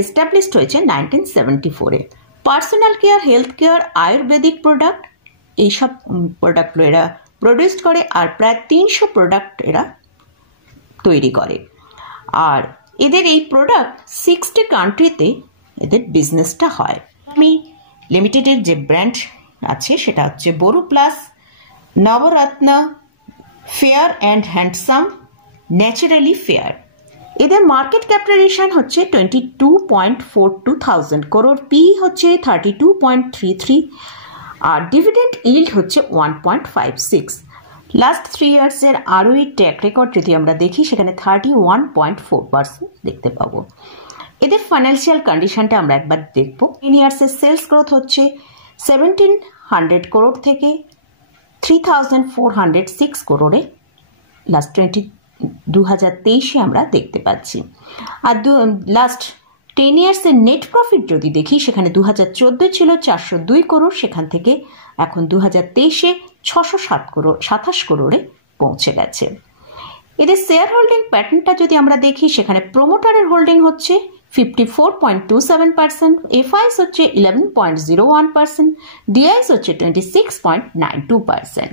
Established হয়েছে 1974-এ। Personal care, health care, Ayurvedic product এইসব প্রোডাক্টগুলো এরা প্রডিউস করে, আর প্রায় 300 প্রোডাক্ট এরা তৈরি করে। আর এদের এই প্রোডাক্ট 60 কান্ট্রিতে এদের বিজনেসটা হয়। আমি লিমিটেডের যে ব্র্যান্ড আছে সেটা হচ্ছে Boro Plus, Navratna, fair and handsome, naturally fair. এদের মার্কেট ক্যাপিটালাইজেশন হচ্ছে 22.42,000 crore, পি হচ্ছে 32.33, আর ডিভিডেন্ড ইল্ড হচ্ছে 1.56। লাস্ট 3 ইয়ার্সের ROE ট্র্যাক রেকর্ড যদি আমরা দেখি সেখানে 31.4% দেখতে পাবো। এদের ফাইন্যান্সিয়াল কন্ডিশনটা আমরা একবার দেখবো। 10 ইয়ার্সের সেলস গ্রোথ হচ্ছে 1700 crore থেকে 3406 crore লাস্ট 2023-এ আমরা দেখতে পাচ্ছি। আর লাস্ট 10 ইয়ার্সের নেট প্রফিট যদি দেখি সেখানে 2014 ছিল 402 crore, সেখান থেকে এখন 2023-এ 627 crore পৌঁছে গেছে। এদের শেয়ার হোল্ডিং প্যাটার্নটা যদি আমরা দেখি সেখানে প্রোমোটারের হোল্ডিং হচ্ছে 54.27%, এফআইস হচ্ছে 11.01%, ডিআইস হচ্ছে 26.92%।